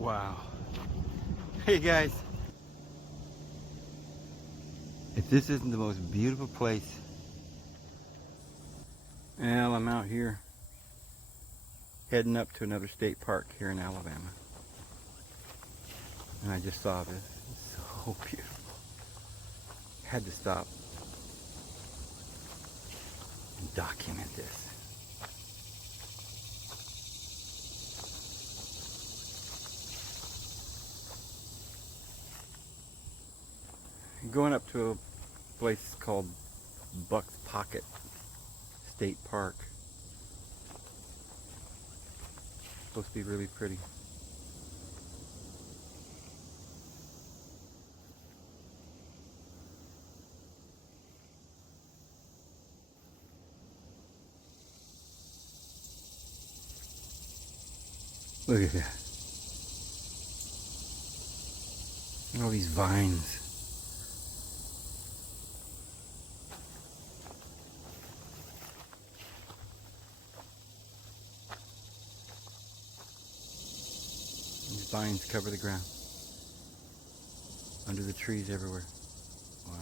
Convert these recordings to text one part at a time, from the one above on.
Wow. Hey guys, if this isn't the most beautiful place. Well, I'm out here heading up to another state park here in Alabama. And I just saw this. It's so beautiful. Had to stop and document this. Going up to a place called Buck's Pocket State Park. Supposed to be really pretty. Look at that. Look at all these vines. These vines cover the ground. Under the trees everywhere. Wow.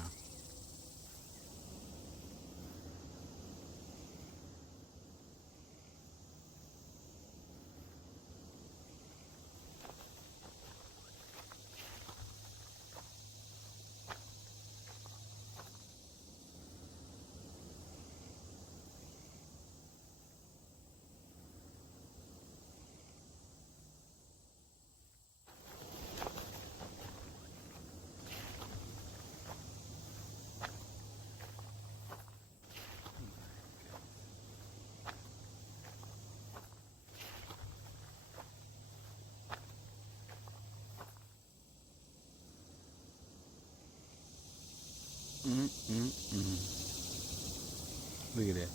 Look at that.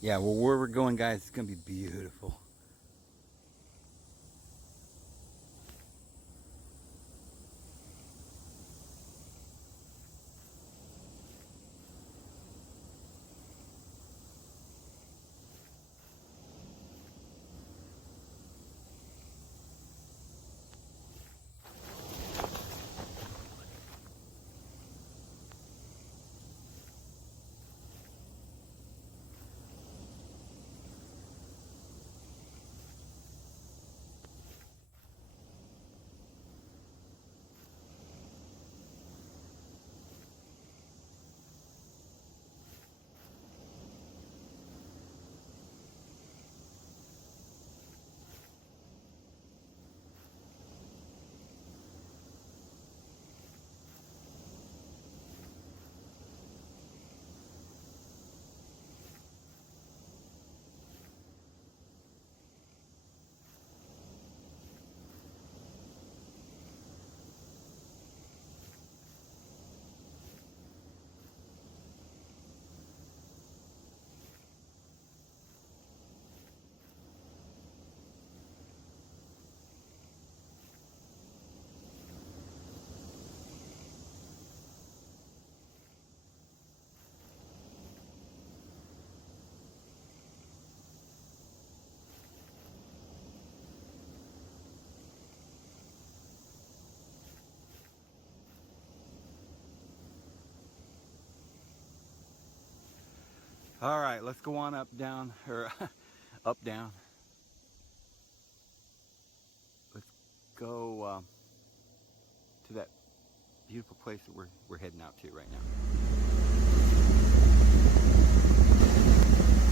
Yeah, well, where we're going, guys, it's going to be beautiful. All right, let's go on up, down, or up, down. Let's go to that beautiful place that we're heading out to right now.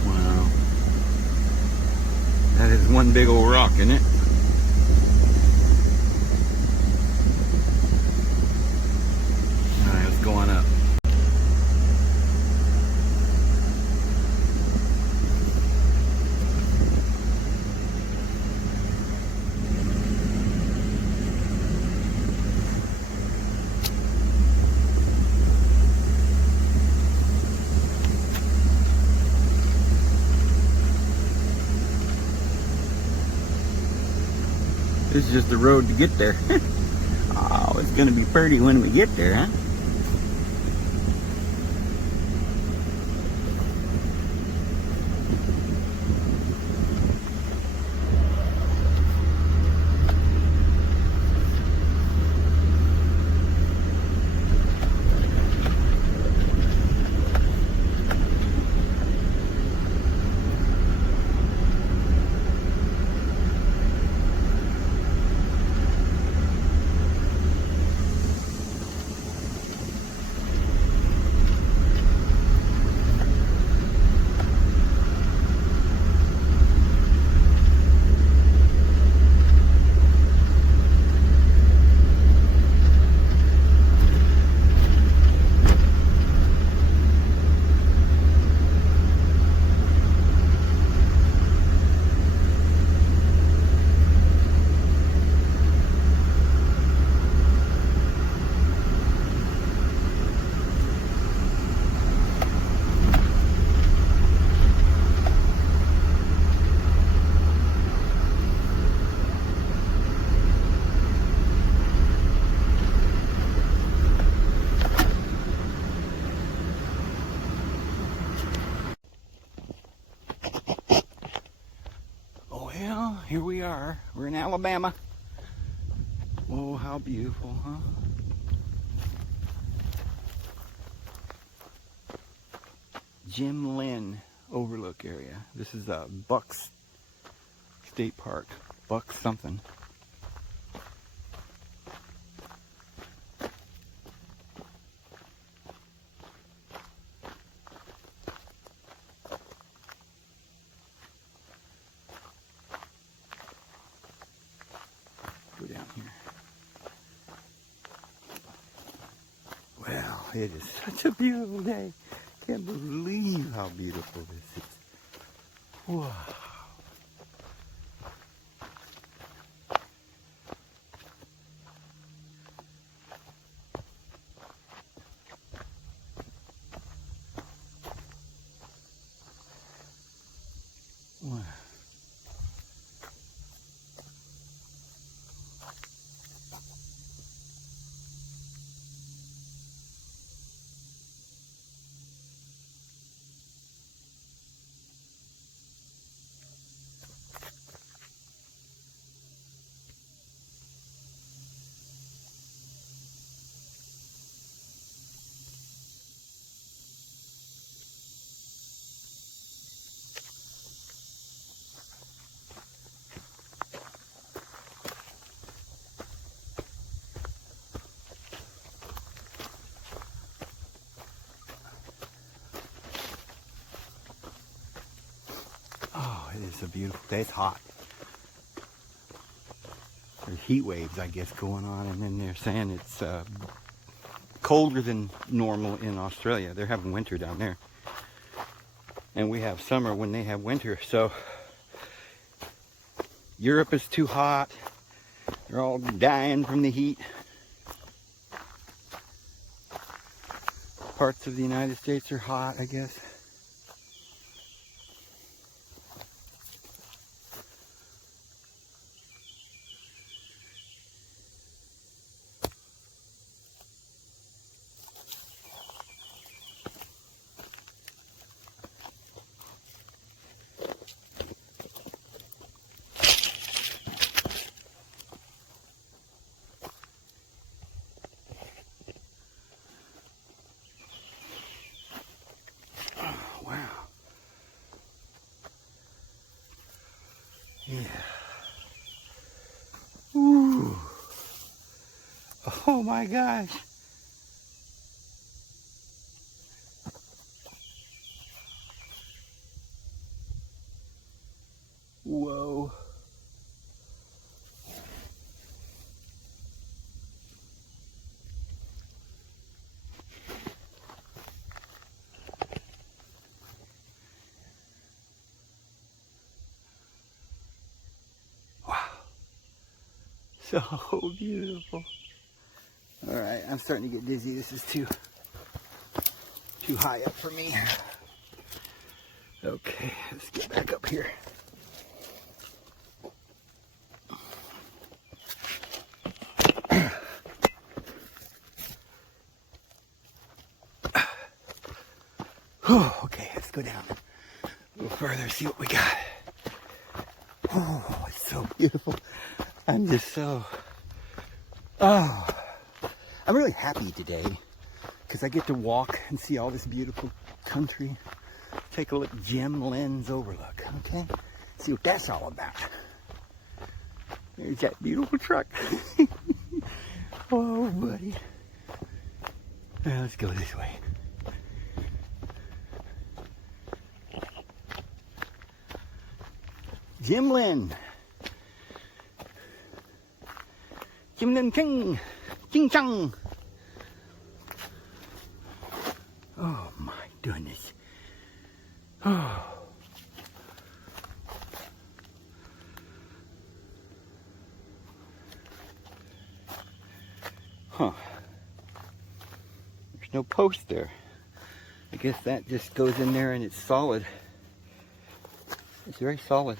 Wow. That is one big old rock, isn't it? All right, let's go on up. This is just the road to get there. Oh, it's gonna be pretty when we get there, huh? Well, here we are. We're in Alabama. Oh, how beautiful, huh? Jim Lynn Overlook area. This is Bucks State Park. Bucks something. Go down here. Well, it is such a beautiful day. Can't believe how beautiful this is. Wow. Wow. Oh, it is a beautiful day. It's hot. There's heat waves, I guess, going on, and then they're saying it's colder than normal in Australia. They're having winter down there. And we have summer when they have winter. So Europe is too hot. They're all dying from the heat. Parts of the United States are hot, I guess. Yeah. Ooh. Oh my gosh. Whoa. So beautiful. All right, I'm starting to get dizzy. This is too high up for me. Okay, let's get back up here. go down a little further, see what we got. Oh, it's so beautiful. I'm just so, I'm really happy today because I get to walk and see all this beautiful country. Take a look, Jim Lynn's Overlook, okay? See what that's all about. There's that beautiful truck. Oh, buddy. Now, let's go this way. Jim Lynn. Jim Lynn King. Ching Chang. Oh, my goodness. Oh. Huh. There's no post there. I guess that just goes in there and it's solid. It's very solid.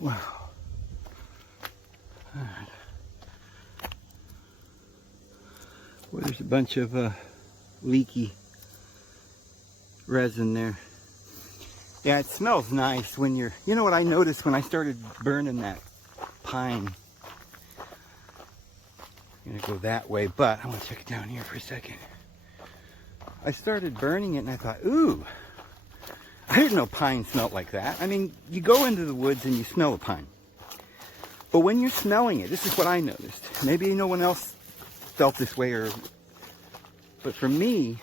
Wow. Well, there's a bunch of leaky resin there. Yeah, it smells nice when you're, you know what I noticed when I started burning that pine? I'm gonna go that way, but I want to check it down here for a second. I started burning it and I thought, ooh, I didn't know pine smelled like that. I mean, you go into the woods and you smell a pine. But when you're smelling it, this is what I noticed. Maybe no one else felt this way, but for me,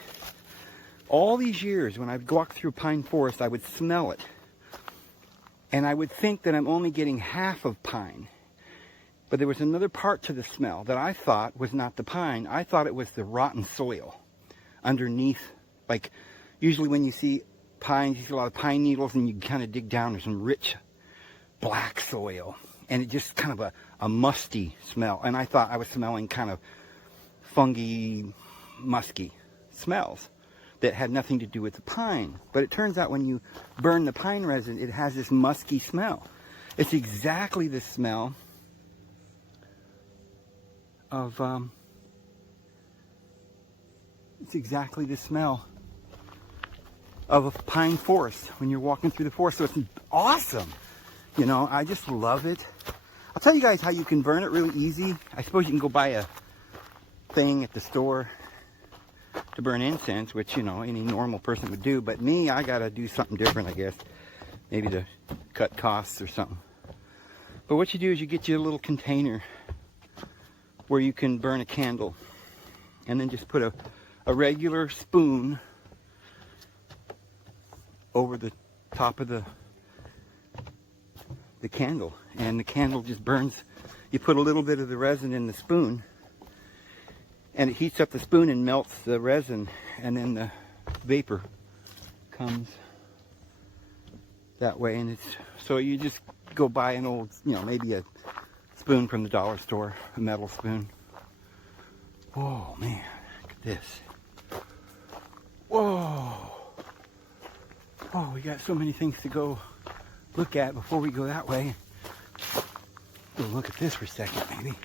all these years when I'd walk through pine forest, I would smell it. And I would think that I'm only getting half of pine. But there was another part to the smell that I thought was not the pine. I thought it was the rotten soil underneath. Like, usually when you see pines, you see a lot of pine needles and you kind of dig down, there's some rich black soil and it just kind of a musty smell, and I thought I was smelling kind of funky, musky smells that had nothing to do with the pine. But it turns out when you burn the pine resin, it has this musky smell. It's exactly the smell of of a pine forest when you're walking through the forest. So it's awesome. You know, I just love it. I'll tell you guys how you can burn it really easy. I suppose you can go buy a thing at the store to burn incense, which, you know, any normal person would do. But me, I gotta do something different, I guess. Maybe to cut costs or something. But what you do is you get you a little container where you can burn a candle. And then just put a regular spoon over the top of the candle, and the candle just burns. You put a little bit of the resin in the spoon and it heats up the spoon and melts the resin, and then the vapor comes that way. And it's so you just go buy an old, you know, maybe a spoon from the dollar store, a metal spoon. Whoa, man, look at this. Whoa. Oh, we got so many things to go look at before we go that way. We'll look at this for a second, maybe.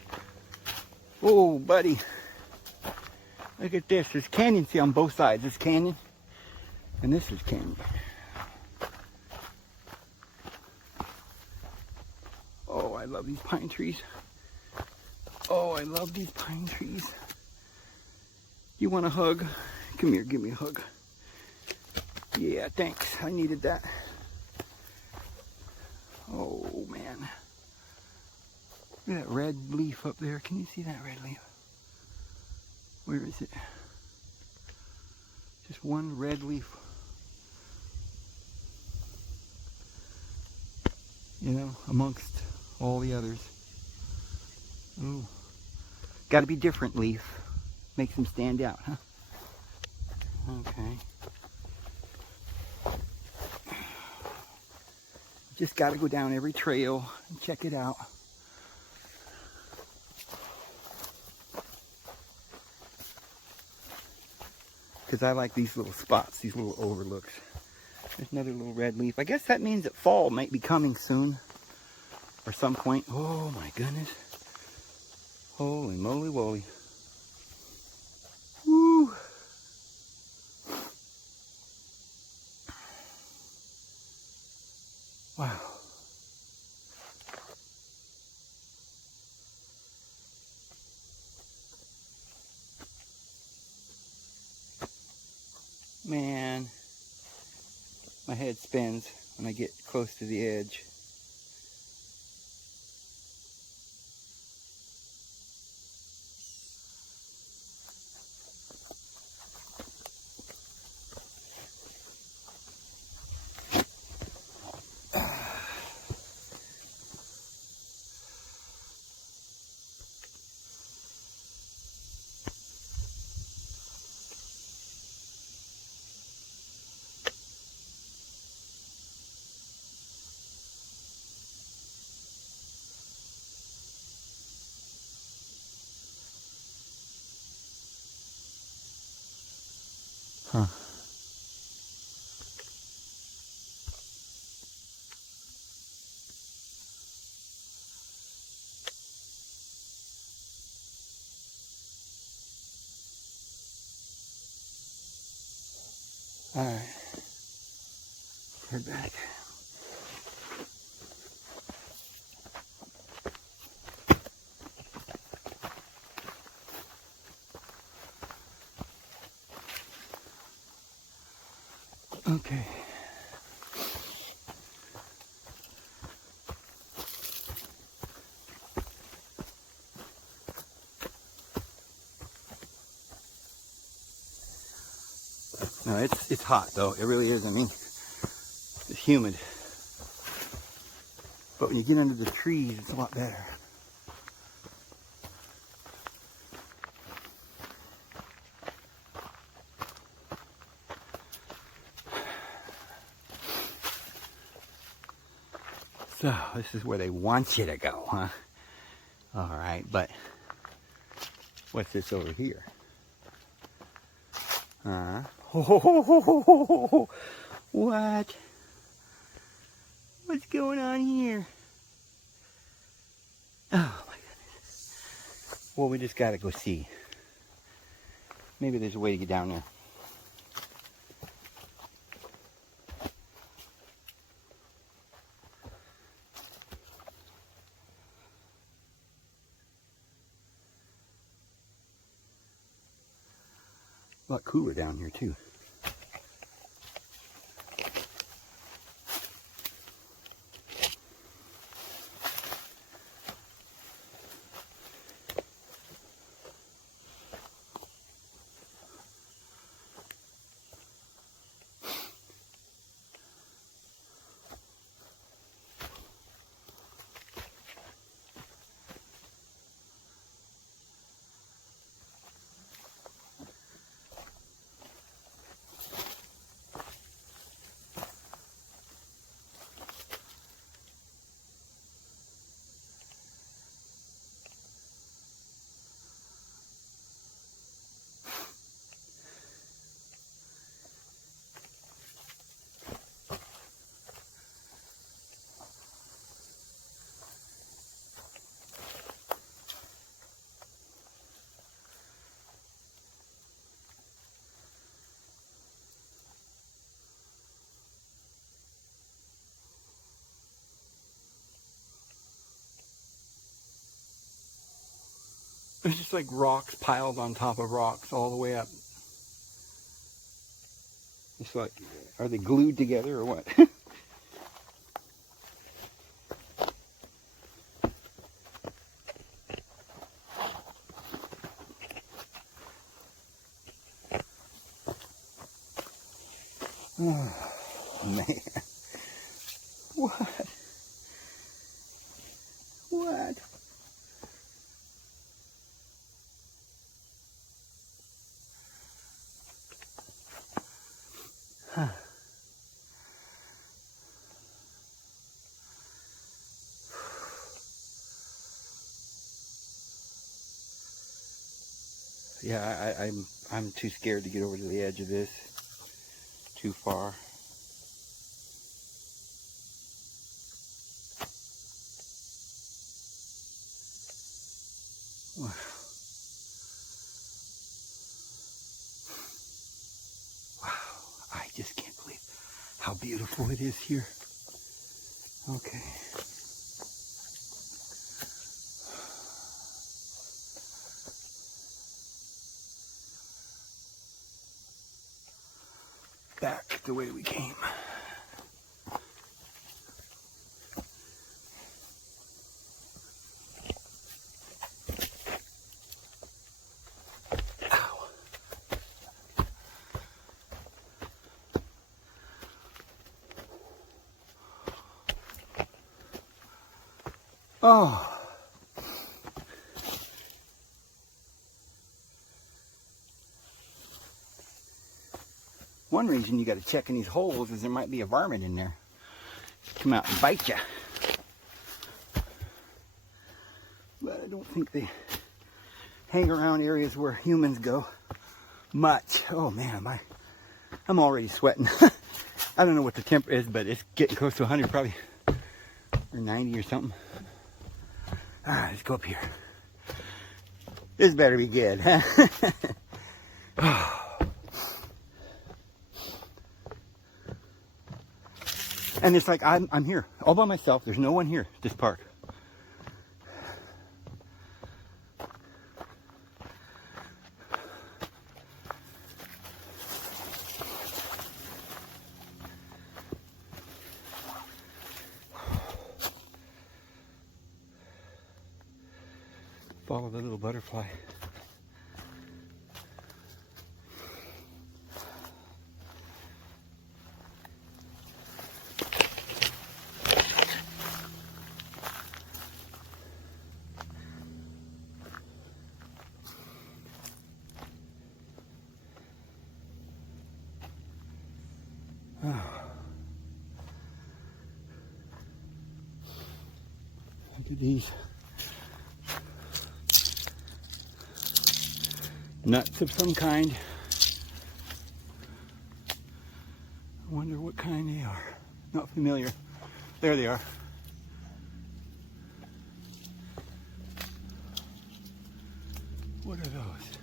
Oh, buddy. Look at this. There's canyon, see, on both sides. This canyon, and this is canyon. Oh, I love these pine trees. Oh, I love these pine trees. You want a hug? Come here, give me a hug. Yeah, thanks. I needed that. Oh, man. Look at that red leaf up there. Can you see that red leaf? Where is it? Just one red leaf. You know, amongst all the others. Ooh. Gotta be different leaf. Makes them stand out, huh? Okay. Just got to go down every trail and check it out. Because I like these little spots, these little overlooks. There's another little red leaf. I guess that means that fall might be coming soon. Or some point. Oh my goodness. Holy moly woly. Woo. Wow. Man, my head spins when I get close to the edge. Huh. Alright. Head back. Okay. No, it's hot though. It really is. I mean, it's humid. But when you get under the trees, it's a lot better. So, this is where they want you to go, huh? Alright, but what's this over here? What? What's going on here? Oh my goodness. Well, we just gotta go see. Maybe there's a way to get down there. A lot cooler down here too. There's just like rocks piled on top of rocks all the way up. It's like, are they glued together or what? Oh, man. What? What? Huh. Yeah, I'm too scared to get over to the edge of this. Too far. Wow. I just can't believe how beautiful it is here. Okay. Back the way we came. Ow. Oh. One reason you got to check in these holes is there might be a varmint in there. Come out and bite you. But I don't think they hang around areas where humans go much. Oh man, I'm already sweating. I don't know what the temp is, but it's getting close to 100 probably. Or 90 or something. Alright, let's go up here. This better be good, huh? And it's like I'm here all by myself. There's no one here at this park. Follow the little butterfly. Look at these nuts of some kind. I wonder what kind they are. Not familiar. There they are. What are those?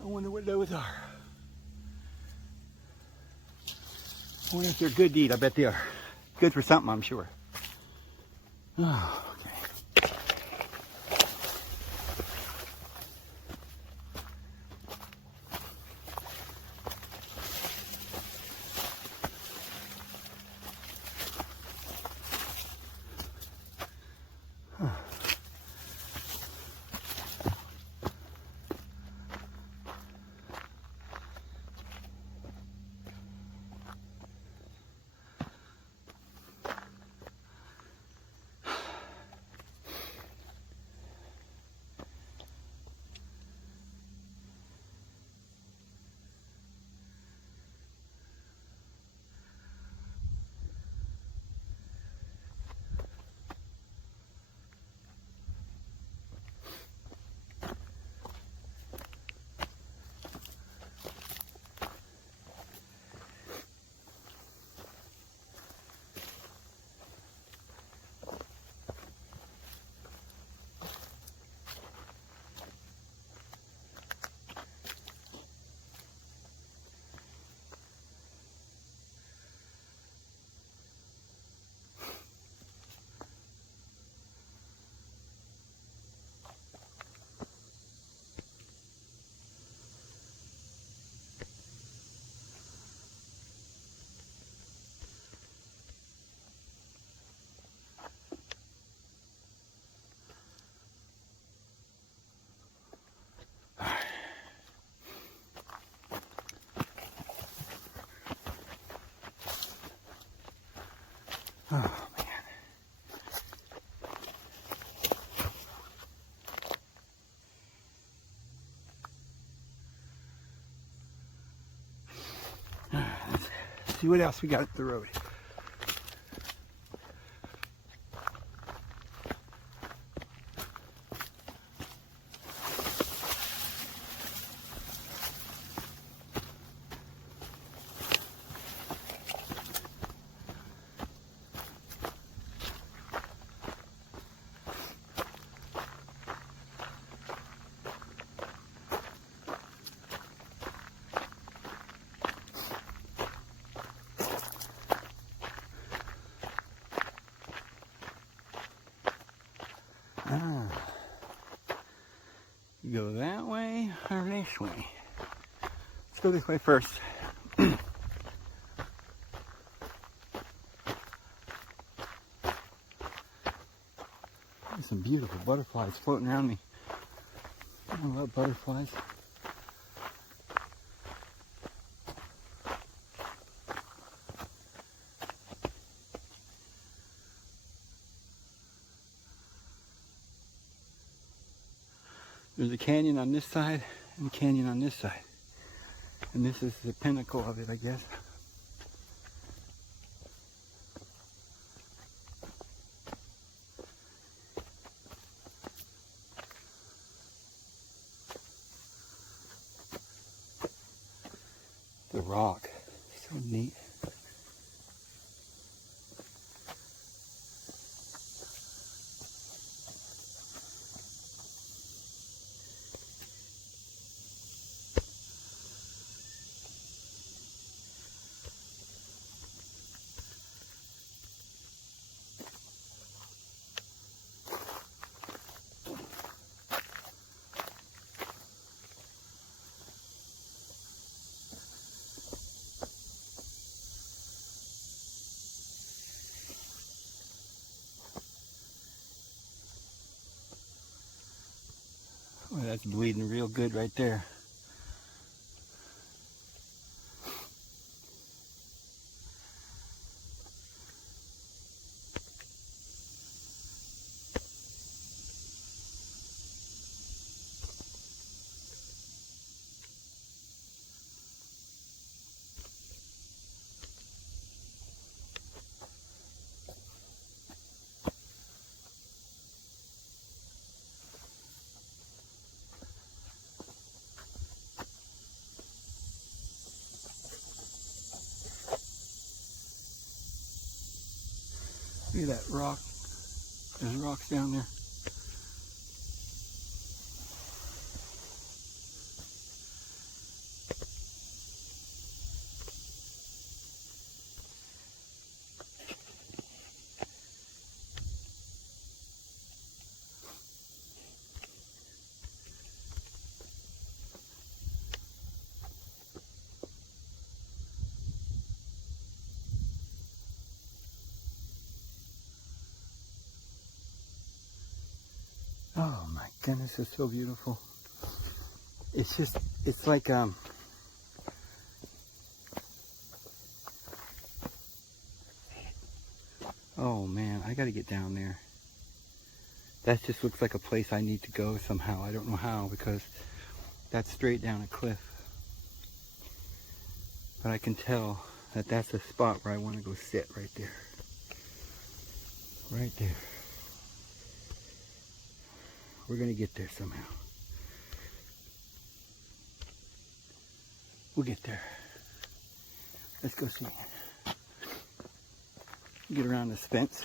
I wonder what those are. I wonder if they're good to eat. I bet they are. Good for something, I'm sure. Oh, okay. Oh, man. Let's see what else we got up the road. go that way or this way? Let's go this way first. There's some beautiful butterflies floating around me. I love butterflies. There's a canyon on this side and a canyon on this side. And this is the pinnacle of it, I guess. The rock, so neat. Oh, that's bleeding real good right there. Look at that rock. There's rocks down there. Oh my goodness, it's so beautiful. It's just, it's like, oh man, I gotta get down there. That just looks like a place I need to go somehow. I don't know how, because that's straight down a cliff. But I can tell that that's a spot where I want to go sit right there. Right there. We're going to get there somehow. We'll get there. Let's go see. Get around this fence.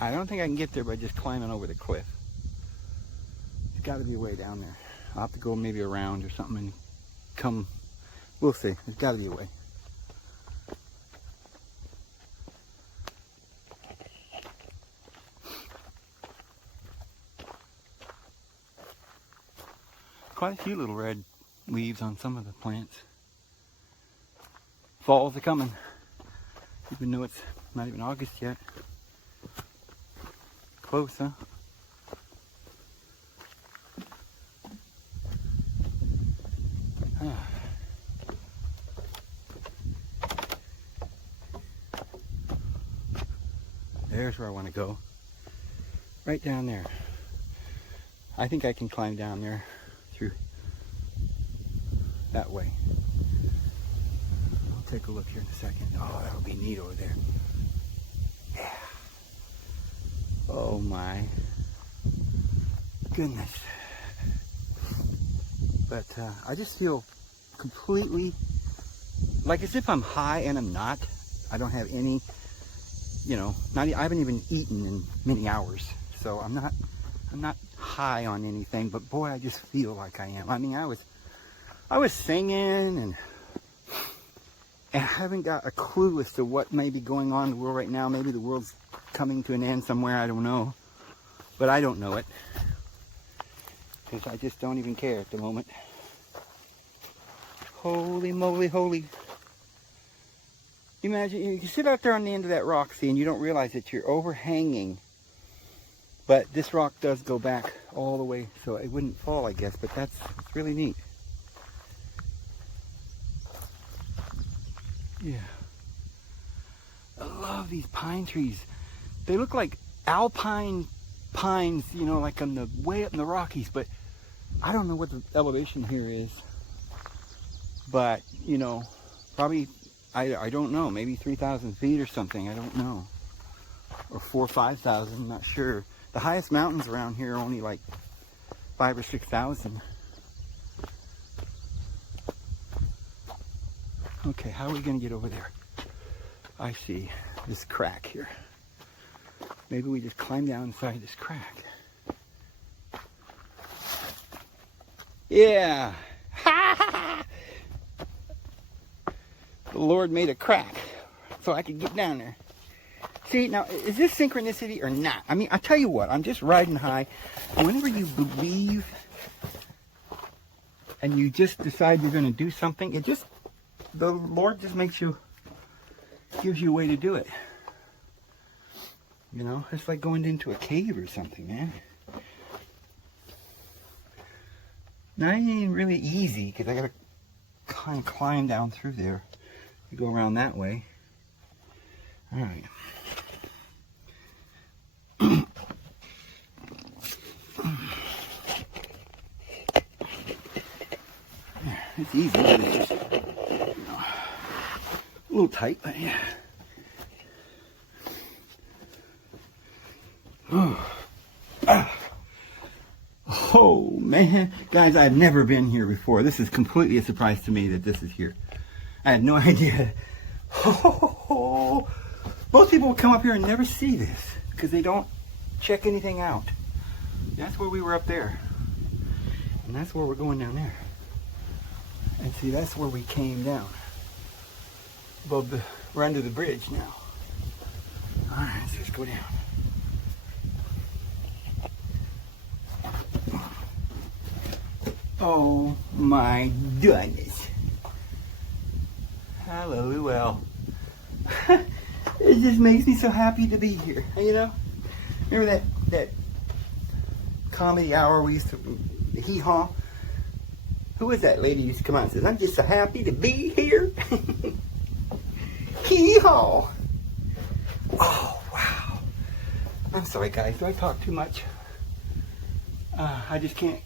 I don't think I can get there by just climbing over the cliff. There's got to be a way down there. I'll have to go maybe around or something and come. We'll see. There's got to be a way. Quite a few little red leaves on some of the plants. Falls are coming, even though it's not even August yet. Close, huh? There's where I want to go. Right down there. I think I can climb down there through that way. I'll take a look here in a second. Oh, that'll be neat over there. Yeah. Oh my goodness. But I just feel completely like as if I'm high, and I'm not. I don't have any, you know, I haven't even eaten in many hours, so I'm not high on anything, but boy, I just feel like I am. I mean, I was singing And I haven't got a clue as to what may be going on in the world right now. Maybe the world's coming to an end somewhere, I don't know. But I don't know it. Because I just don't even care at the moment. Holy moly, holy. Imagine, you sit out there on the end of that rock, see, and you don't realize that you're overhanging. But this rock does go back all the way, so it wouldn't fall, I guess. But it's really neat. Yeah. I love these pine trees. They look like alpine pines, you know, like on the way up in the Rockies, but I don't know what the elevation here is. But, you know, probably, I don't know, maybe 3,000 feet or something, I don't know. Or 4,000 or 5,000, I'm not sure. The highest mountains around here are only like 5,000 or 6,000. Okay, how are we going to get over there? I see this crack here. Maybe we just climb down inside this crack. Yeah! The Lord made a crack so I could get down there. See, now, is this synchronicity or not? I mean, I tell you what, I'm just riding high. Whenever you believe and you just decide you're going to do something, the Lord just gives you a way to do it. You know, it's like going into a cave or something, man. Now, it ain't really easy because I got to kind of climb down through there. You go around that way. All right. It's easy, but it's just, you know, a little tight, but yeah. Oh man, guys, I've never been here before. This is completely a surprise to me that this is here. I had no idea. Most people will come up here and never see this because they don't check anything out. That's where we were up there, and that's where we're going down there. And see, that's where we came down. We're under the bridge now. All right, let's just go down. Oh my goodness. Hallelujah. Well, it just makes me so happy to be here. You know? Remember that comedy hour we used to, the hee-haw? Who was that lady who used to come out and says, I'm just so happy to be here? Hee-haw. Oh, wow. I'm sorry, guys. Do I talk too much? I just can't.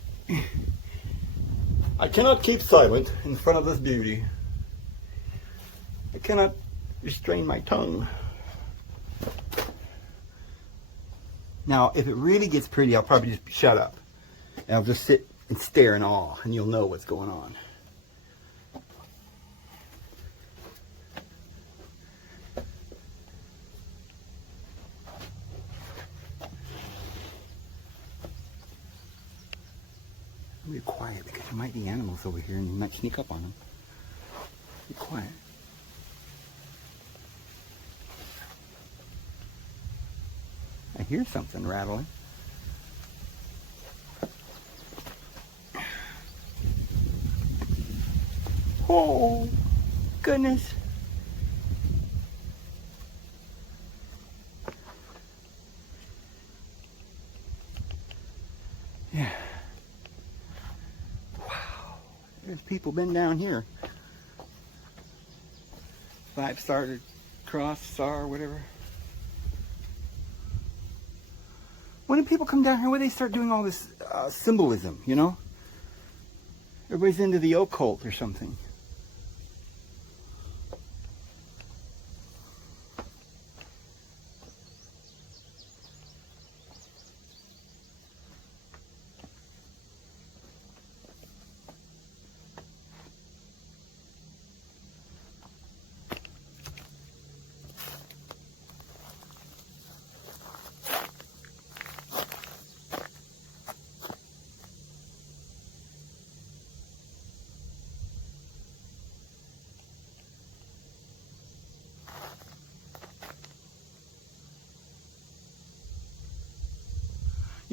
I cannot keep silent in front of this beauty. I cannot restrain my tongue. Now, if it really gets pretty, I'll probably just shut up. And I'll just sit and stare in awe, and you'll know what's going on. Be quiet because there might be animals over here and you might sneak up on them. Be quiet. I hear something rattling. Oh, goodness. Yeah. There's people been down here. 5-star cross, star, whatever. When do people come down here? When they start doing all this symbolism, you know? Everybody's into the occult or something.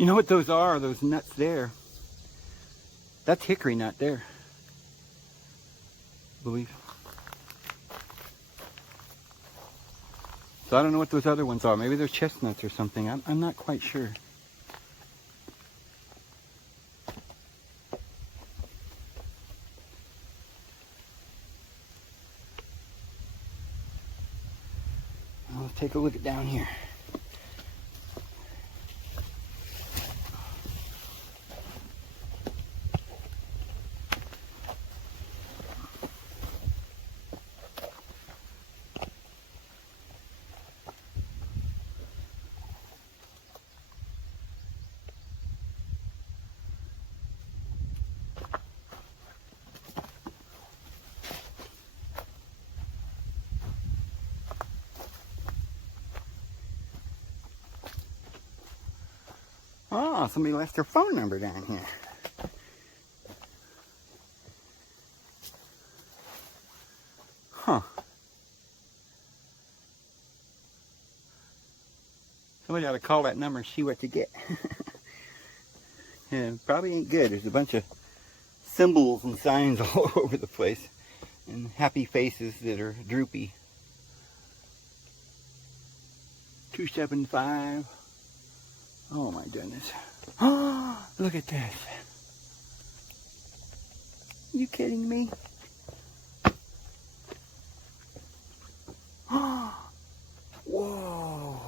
You know what those are, those nuts there? That's hickory nut there, I believe. So I don't know what those other ones are. Maybe they're chestnuts or something. I'm not quite sure. Let's take a look at down here. Oh, somebody left their phone number down here. Huh. Somebody ought to call that number and see what to get. Yeah, probably ain't good. There's a bunch of symbols and signs all over the place. And happy faces that are droopy. 275. Oh my goodness. Oh, look at this. You kidding me? Oh, whoa.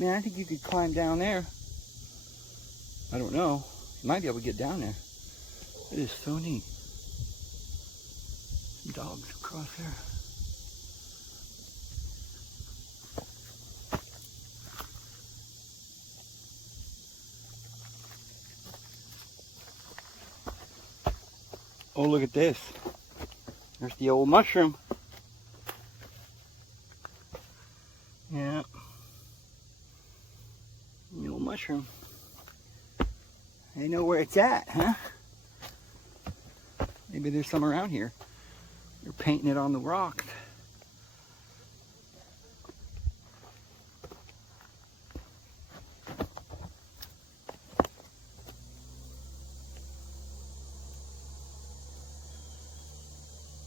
Man, I think you could climb down there. I don't know. You might be able to get down there. It is so neat. Dogs across there. Oh, look at this. There's the old mushroom. Yeah. The old mushroom. They know where it's at, huh? Maybe there's some around here. They're painting it on the rock.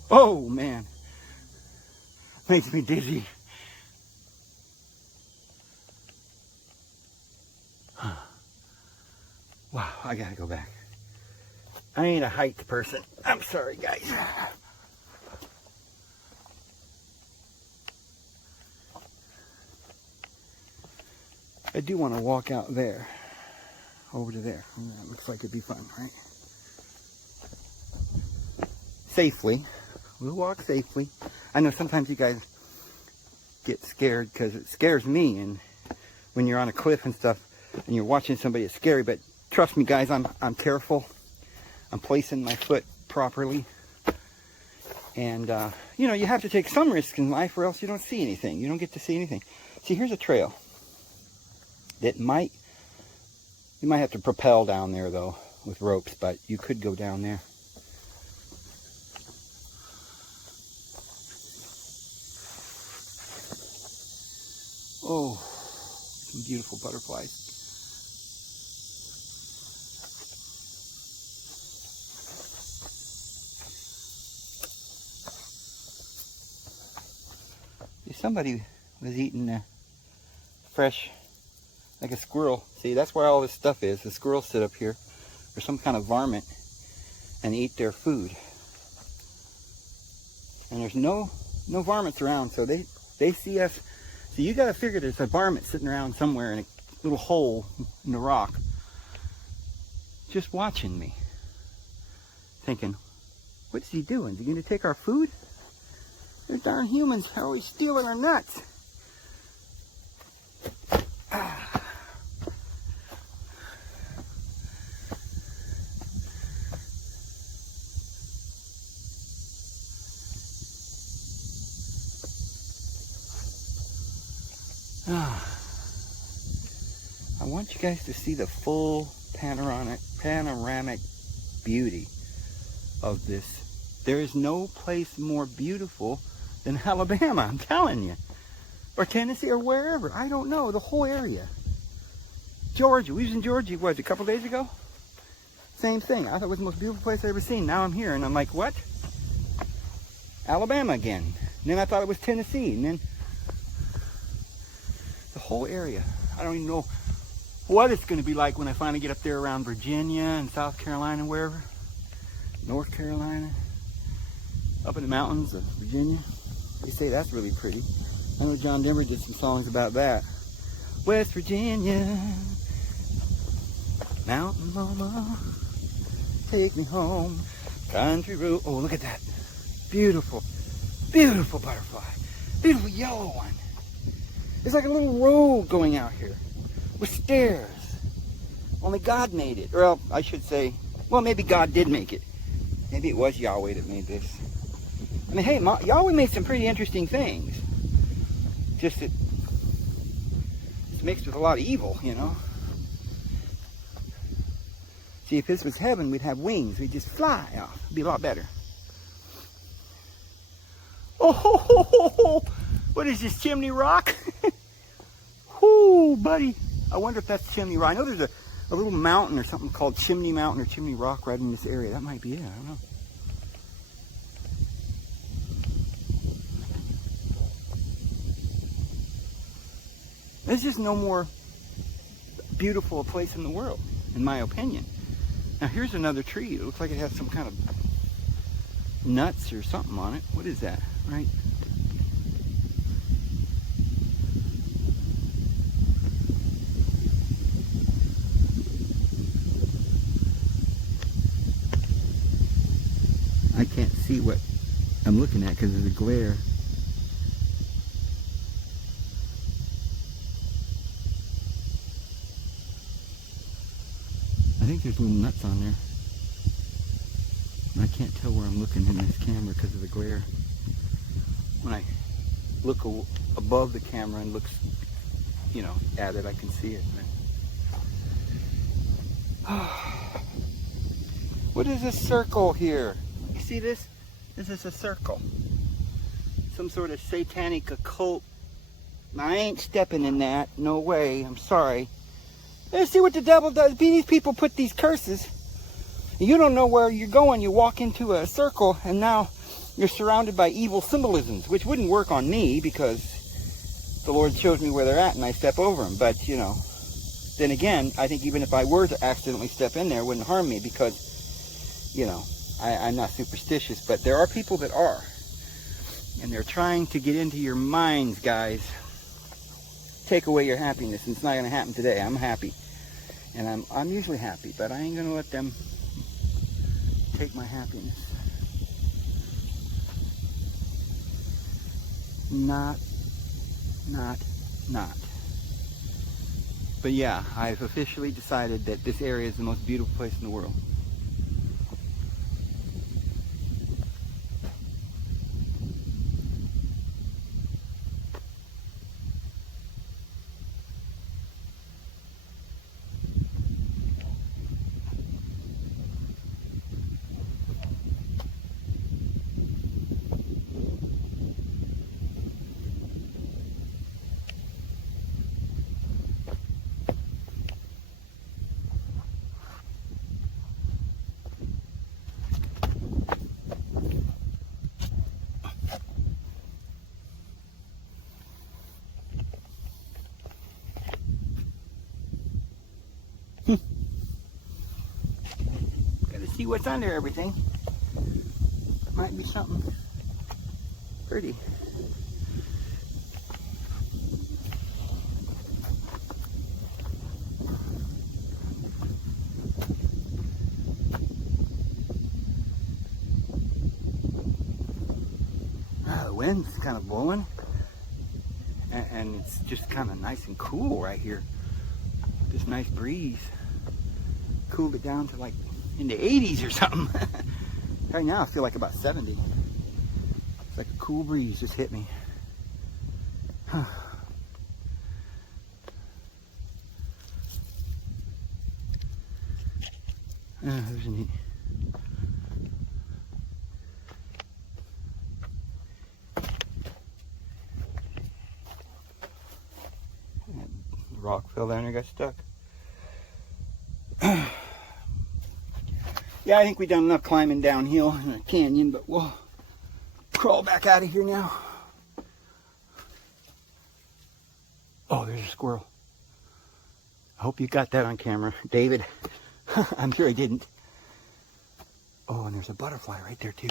Oh man, makes me dizzy. Wow, I gotta go back. I ain't a height person. I'm sorry, guys. I do want to walk out there, over to there. That looks like it'd be fun, right? Safely. We'll walk safely. I know sometimes you guys get scared because it scares me, and when you're on a cliff and stuff and you're watching somebody, it's scary, but trust me guys, I'm careful. I'm placing my foot properly. And you know, you have to take some risks in life or else you don't see anything. You don't get to see anything. See, here's a trail that you might have to propel down there though with ropes, but you could go down there. Oh, some beautiful butterflies. Somebody was eating fresh, like a squirrel. See, that's where all this stuff is. The squirrels sit up here, or some kind of varmint, and eat their food. And there's no varmints around, so they see us. So you got to figure there's a varmint sitting around somewhere in a little hole in the rock, just watching me, thinking, what's he doing? Is he going to take our food? They're darn humans are always stealing our nuts. I want you guys to see the full panoramic beauty of this. There is no place more beautiful than Alabama, I'm telling you. Or Tennessee, or wherever. I don't know. The whole area. Georgia. We was in Georgia, what, a couple days ago? Same thing. I thought it was the most beautiful place I've ever seen. Now I'm here, and I'm like, what? Alabama again. And then I thought it was Tennessee. And then the whole area. I don't even know what it's going to be like when I finally get up there around Virginia and South Carolina, wherever. North Carolina. Up in the mountains of Virginia. They say that's really pretty. I know John Denver did some songs about that. West Virginia. Mountain mama. Take me home. Country road. Oh, look at that. Beautiful. Beautiful butterfly. Beautiful yellow one. It's like a little road going out here with stairs. Only God made it. Well, I should say, well, maybe God did make it. Maybe it was Yahweh that made this. I mean, hey, Yahweh made some pretty interesting things. Just that it's mixed with a lot of evil, you know. See, if this was heaven, we'd have wings. We'd just fly off. It'd be a lot better. Oh, ho, ho, ho, ho. What is this, Chimney Rock? Whoo, buddy. I wonder if that's Chimney Rock. I know there's a little mountain or something called Chimney Mountain or Chimney Rock right in this area. That might be it. I don't know. There's just no more beautiful a place in the world, in my opinion. Now here's another tree. It looks like it has some kind of nuts or something on it. What is that, right? I can't see what I'm looking at because of the glare. I think there's little nuts on there. And I can't tell where I'm looking in this camera because of the glare. When I look above the camera and look, you know, at it, I can see it. What is this circle here? You see this? This is a circle. Some sort of satanic occult. I ain't stepping in that. No way. I'm sorry. Let's see what the devil does. These people put these curses. You don't know where you're going. You walk into a circle and now you're surrounded by evil symbolisms, which wouldn't work on me because the Lord shows me where they're at and I step over them. But, you know, then again, I think even if I were to accidentally step in there, it wouldn't harm me because, you know, I'm not superstitious. But there are people that are. And they're trying to get into your minds, guys. Take away your happiness. And it's not going to happen today. I'm happy. And I'm usually happy, but I ain't going to let them take my happiness. Not. But yeah, I've officially decided that this area is the most beautiful place in the world. Gotta see what's under everything. Might be something pretty. The wind's kind of blowing, and it's just kind of nice and cool right here. This nice breeze cooled it down to like in the 80s or something. Right now I feel like about 70. It's like a cool breeze just hit me. There's a neat. Rock fell down and got stuck. Yeah, I think we've done enough climbing downhill in a canyon, but we'll crawl back out of here now. Oh, there's a squirrel. I hope you got that on camera, David. I'm sure I didn't. Oh, and there's a butterfly right there too.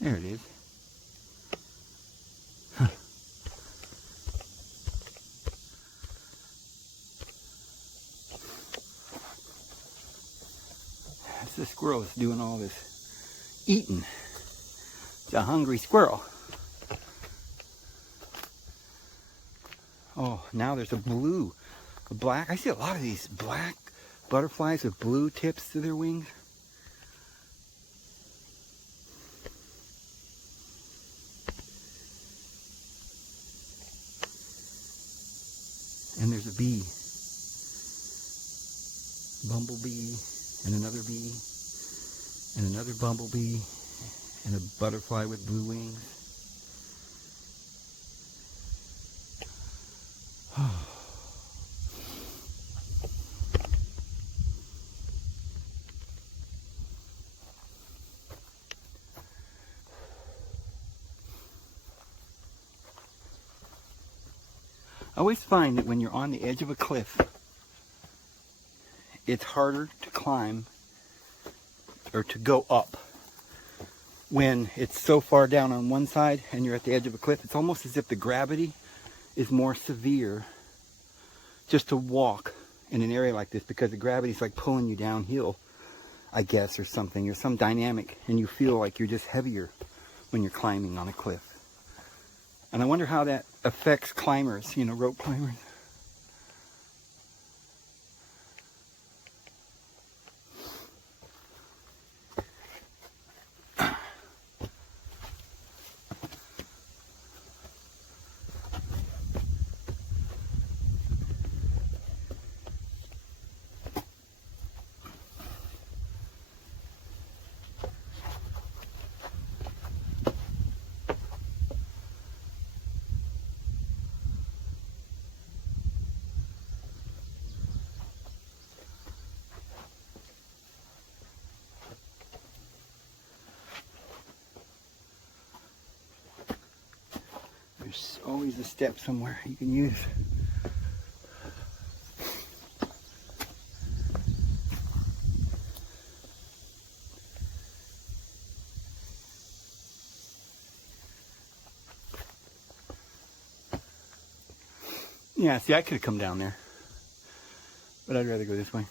There it is. Huh. That's the squirrel that's doing all this eating. It's a hungry squirrel. Oh, now there's a black. I see a lot of these black butterflies with blue tips to their wings. And there's a bee. Bumblebee, and another bee, and another bumblebee, and a butterfly with blue wings. I always find that when you're on the edge of a cliff, it's harder to climb or to go up when it's so far down on one side and you're at the edge of a cliff. It's almost as if the gravity is more severe just to walk in an area like this, because the gravity is like pulling you downhill, I guess, or something. There's some dynamic, and you feel like you're just heavier when you're climbing on a cliff. And I wonder how that affects climbers, you know, rope climbers. There's always a step somewhere you can use. Yeah, see, I could have come down there, but I'd rather go this way.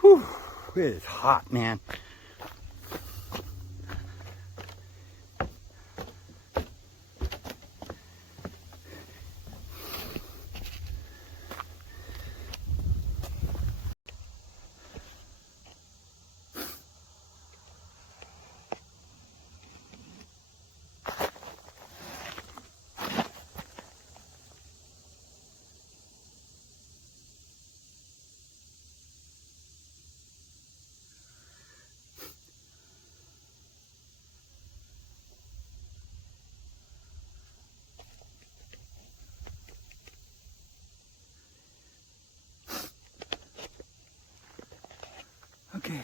Whew, it is hot, man. Okay.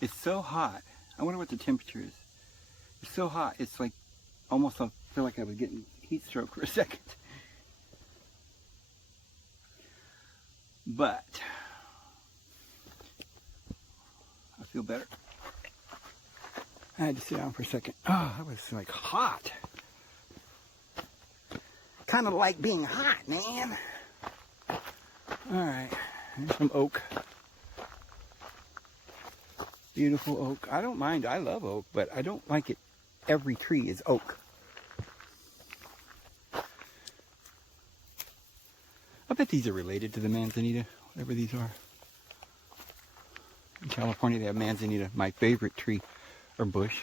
It's so hot. I wonder what the temperature is. It's so hot. It's like almost, I feel like I was getting heat stroke for a second. But I feel better. I had to sit down for a second. Oh, that was like hot. Kind of like being hot, man. Alright, there's some oak. Beautiful oak. I don't mind, I love oak, but I don't like it. Every tree is oak. I bet these are related to the manzanita, whatever these are. In California they have manzanita, my favorite tree or bush.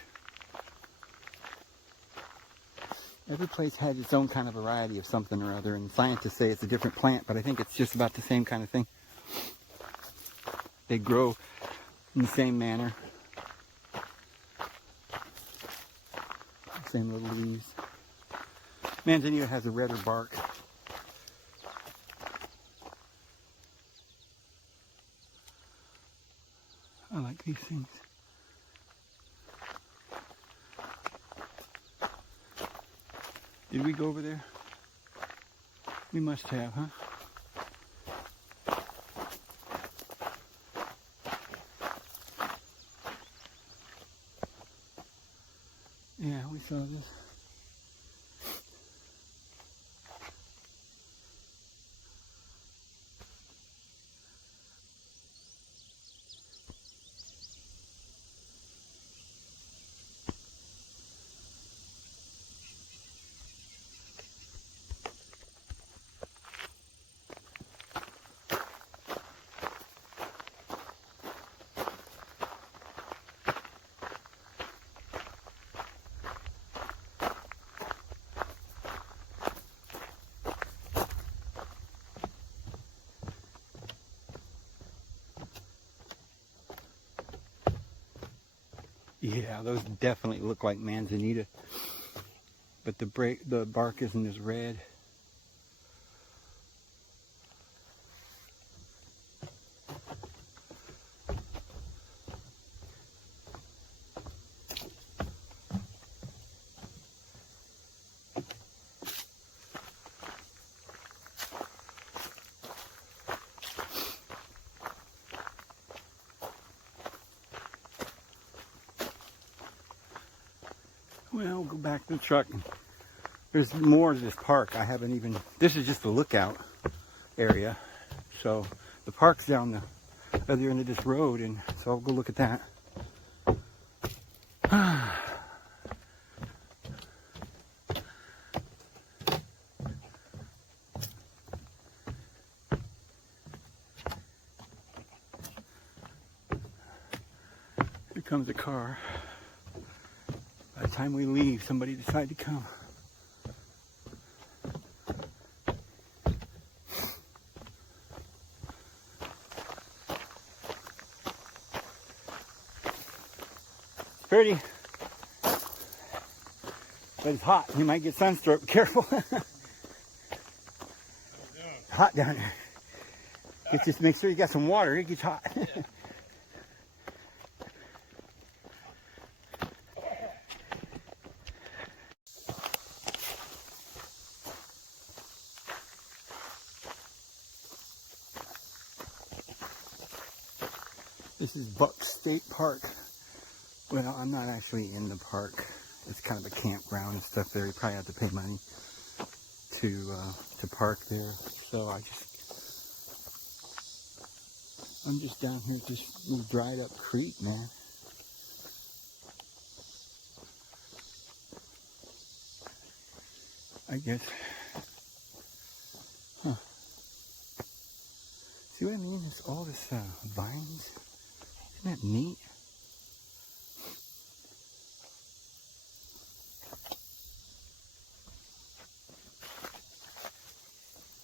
Every place has its own kind of variety of something or other, and scientists say it's a different plant, but I think it's just about the same kind of thing. They grow in the same manner. Same little leaves. Manzanita has a redder bark. I like these things. Did we go over there? We must have, huh? Yeah, we saw this. Yeah, those definitely look like manzanita, but the bark isn't as red. Well, go back to the truck. There's more to this park. I haven't even, this is just the lookout area. So the park's down the other end of this road, and so I'll go look at that. Here comes a car. By the time we leave, somebody decided to come. Pretty, but it's hot. You might get sunstroke. Be careful. Hot down there. Just make sure you got some water. It gets hot. This is Buck State Park. Well, I'm not actually in the park. It's kind of a campground and stuff there. You probably have to pay money to park there. So I'm just down here at this little dried up creek, man. I guess. Huh. See what I mean? It's all this vines. Isn't that neat?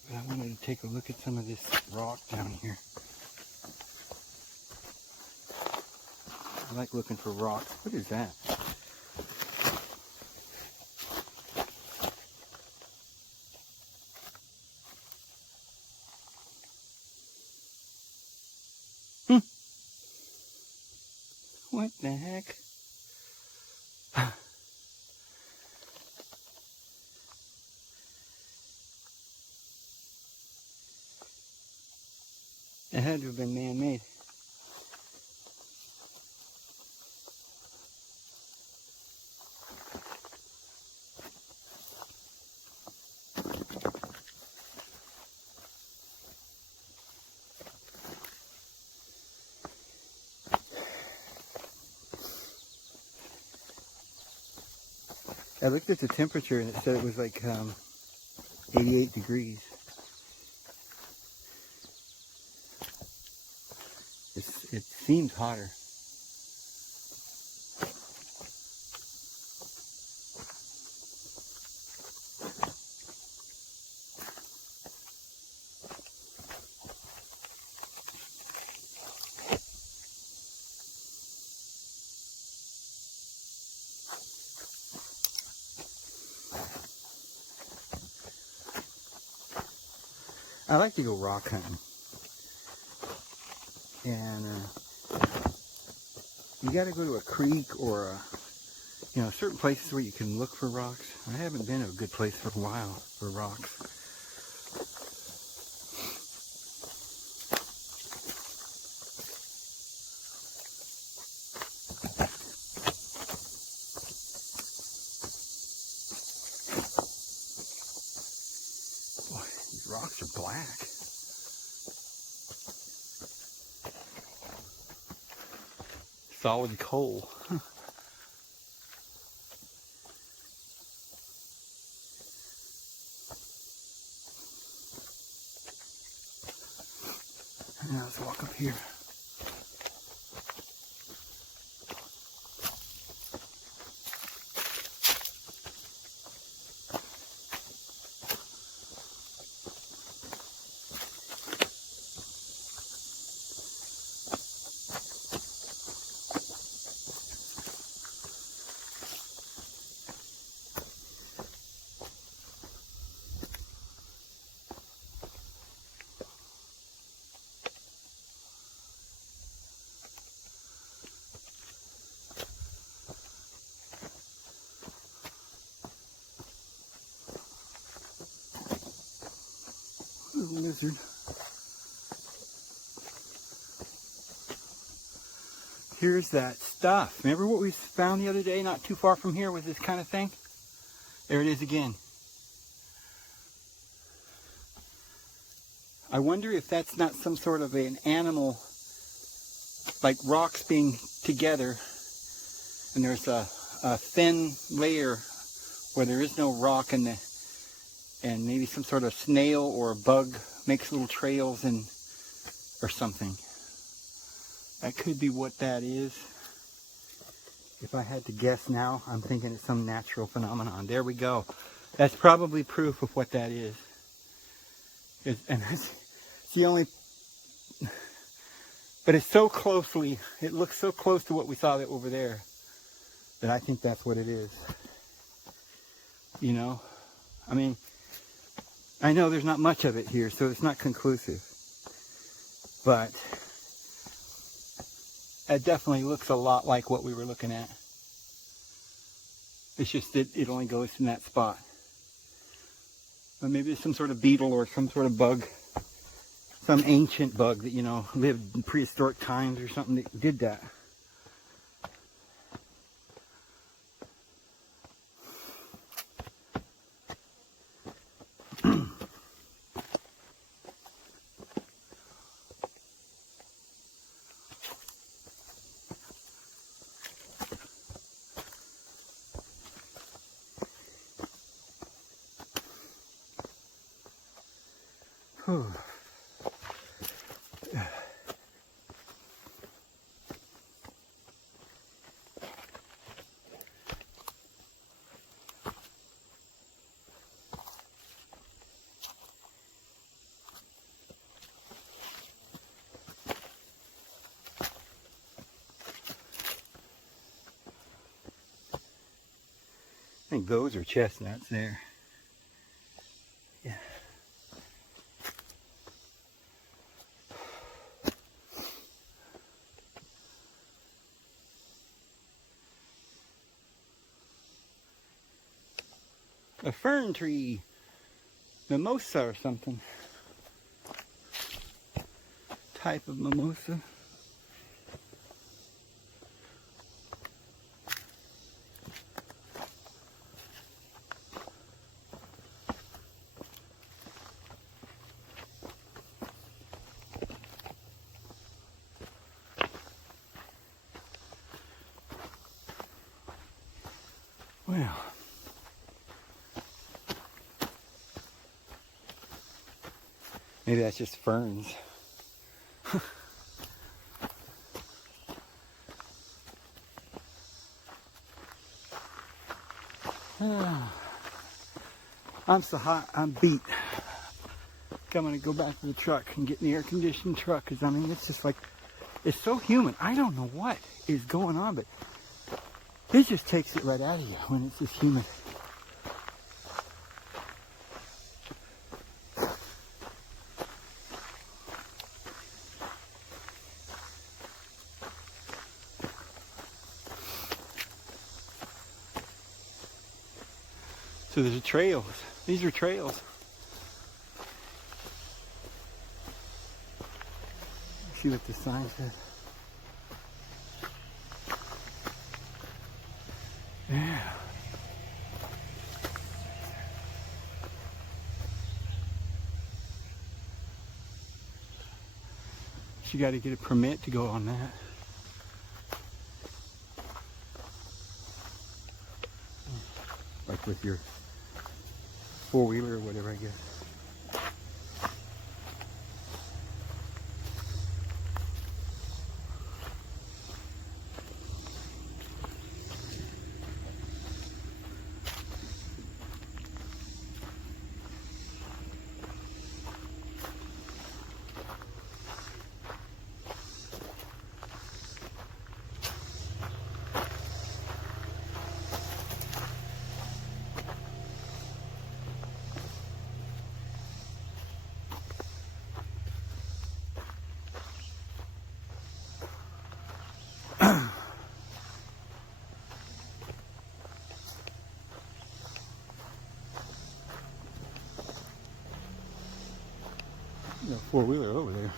But I wanted to take a look at some of this rock down here. I like looking for rocks. What is that? What the heck? It had to have been man-made. I looked at the temperature and it said it was like 88 degrees. It seems hotter. I like to go rock hunting. And you got to go to a creek or certain places where you can look for rocks. I haven't been to a good place for a while for rocks. Boy, these rocks are black. Solid coal. Now let's walk up here. Little lizard. Here's that stuff. Remember what we found the other day not too far from here with this kind of thing? There it is again. I wonder if that's not some sort of an animal, like rocks being together, and there's a thin layer where there is no rock, and maybe some sort of snail or a bug makes little trails or something. That could be what that is. If I had to guess now, I'm thinking it's some natural phenomenon. There we go. That's probably proof of what that is. And it's the only... But it's so closely, it looks so close to what we saw over there, that I think that's what it is. You know? I mean, I know there's not much of it here, so it's not conclusive. But it definitely looks a lot like what we were looking at. It's just that it only goes in that spot. But maybe it's some sort of beetle or some sort of bug. Some ancient bug that, lived in prehistoric times or something that did that. Whew. think those are chestnuts there. Yeah. A fern tree. Mimosa or something. Type of mimosa. Well, maybe that's just ferns. I'm so hot, I'm beat. I'm gonna go back to the truck and get in the air-conditioned truck, because I mean, it's just like, it's so humid. I don't know what is going on, but it just takes it right out of you when it's just humid. So there's trails. These are trails. Let's see what the sign says. Yeah. You got to get a permit to go on that. Like with your four-wheeler or whatever, I guess. Got a four-wheeler over there.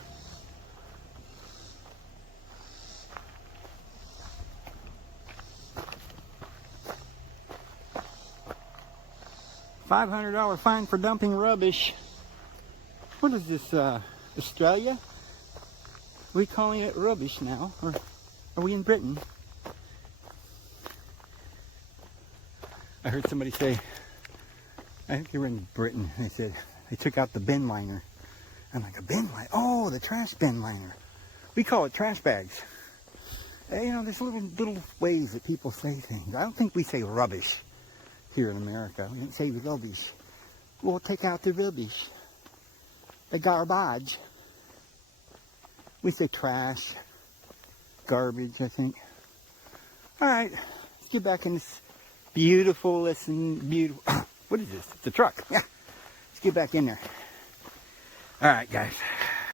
$500 fine for dumping rubbish. What is this, Australia? Are we calling it rubbish now? Or are we in Britain? I heard somebody say, I think they were in Britain, they said they took out the bin liner. I'm like, a bin liner? Oh, the trash bin liner. We call it trash bags. You know, there's little ways that people say things. I don't think we say rubbish here in America. We don't say rubbish. We'll take out the rubbish. The garbage. We say trash. Garbage, I think. All right, let's get back in this beautiful, what is this? It's a truck. Yeah, let's get back in there. All right, guys.